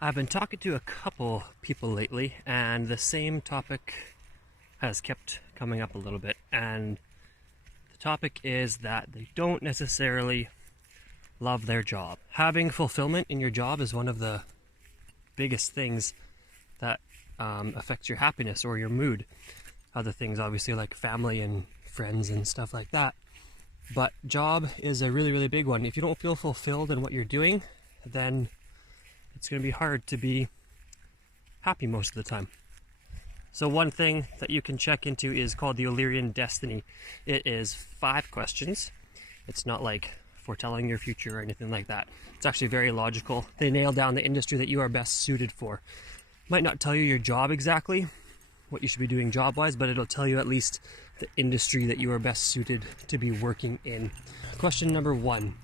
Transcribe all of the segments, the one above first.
I've been talking to a couple people lately, and the same topic has kept coming up a little bit. And the topic is that they don't necessarily love their job. Having fulfillment in your job is one of the biggest things that affects your happiness or your mood. Other things, obviously, like family and friends and stuff like that. But job is a really, really big one. If you don't feel fulfilled in what you're doing, then it's going to be hard to be happy most of the time. So one thing that you can check into is called the Eulerian Destiny. It is 5 questions. It's not like foretelling your future or anything like that. It's actually very logical. They nail down the industry that you are best suited for. Might not tell you your job exactly, what you should be doing job-wise, but it'll tell you at least the industry that you are best suited to be working in. Question number 1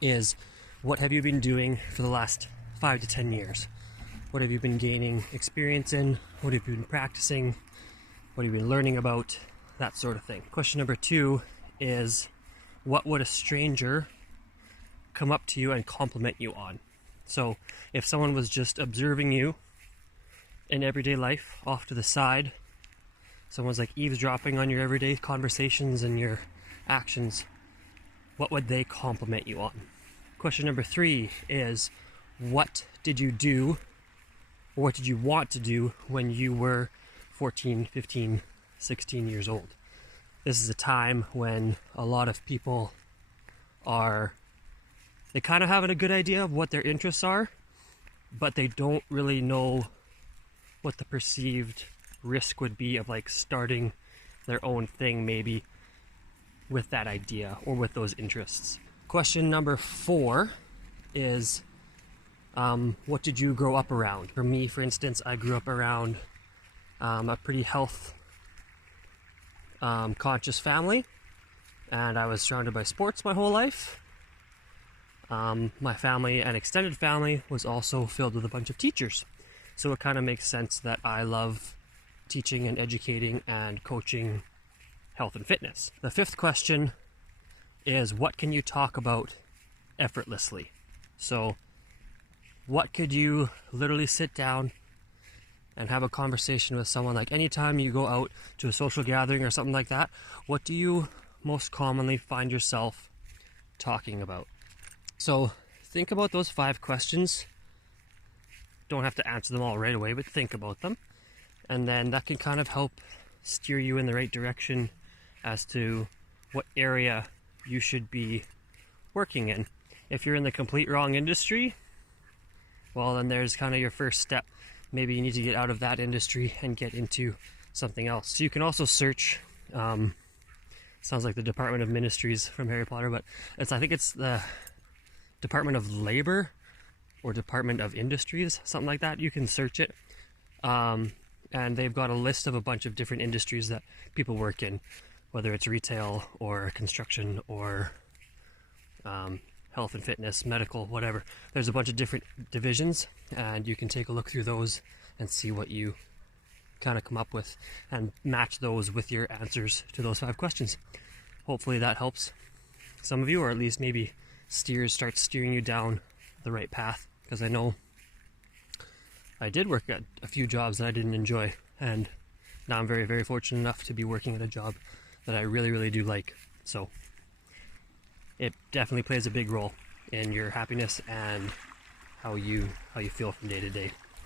is, what have you been doing for the last 5 to 10 years? What have you been gaining experience in? What have you been practicing? What have you been learning about? That sort of thing. Question number 2 is, what would a stranger come up to you and compliment you on? So if someone was just observing you in everyday life off to the side, someone's like eavesdropping on your everyday conversations and your actions, what would they compliment you on? Question number 3 is, what did you do, or what did you want to do when you were 14, 15, 16 years old? This is a time when a lot of people they kind of have a good idea of what their interests are, but they don't really know what the perceived risk would be of like starting their own thing maybe with that idea or with those interests. Question number 4 is, what did you grow up around? For me, for instance, I grew up around a pretty health conscious family, and I was surrounded by sports my whole life. My family and extended family was also filled with a bunch of teachers, so it kind of makes sense that I love teaching and educating and coaching health and fitness. The 5th question is, what can you talk about effortlessly? So what could you literally sit down and have a conversation with someone, like anytime you go out to a social gathering or something like that, what do you most commonly find yourself talking about? So think about those 5 questions. Don't have to answer them all right away, but think about them. And then that can kind of help steer you in the right direction as to what area you should be working in. If you're in the complete wrong industry, well, then there's kind of your first step. Maybe you need to get out of that industry and get into something else. So you can also search, sounds like the Department of Ministries from Harry Potter, but I think it's the Department of Labor or Department of Industries, something like that. You can search it. And they've got a list of a bunch of different industries that people work in, whether it's retail or construction or health and fitness, medical, whatever. There's a bunch of different divisions, and you can take a look through those and see what you kind of come up with and match those with your answers to those 5 questions. Hopefully that helps some of you, or at least maybe starts steering you down the right path, because I know I did work at a few jobs that I didn't enjoy, and now I'm very, very fortunate enough to be working at a job that I really, really do like. So it definitely plays a big role in your happiness and how you feel from day to day.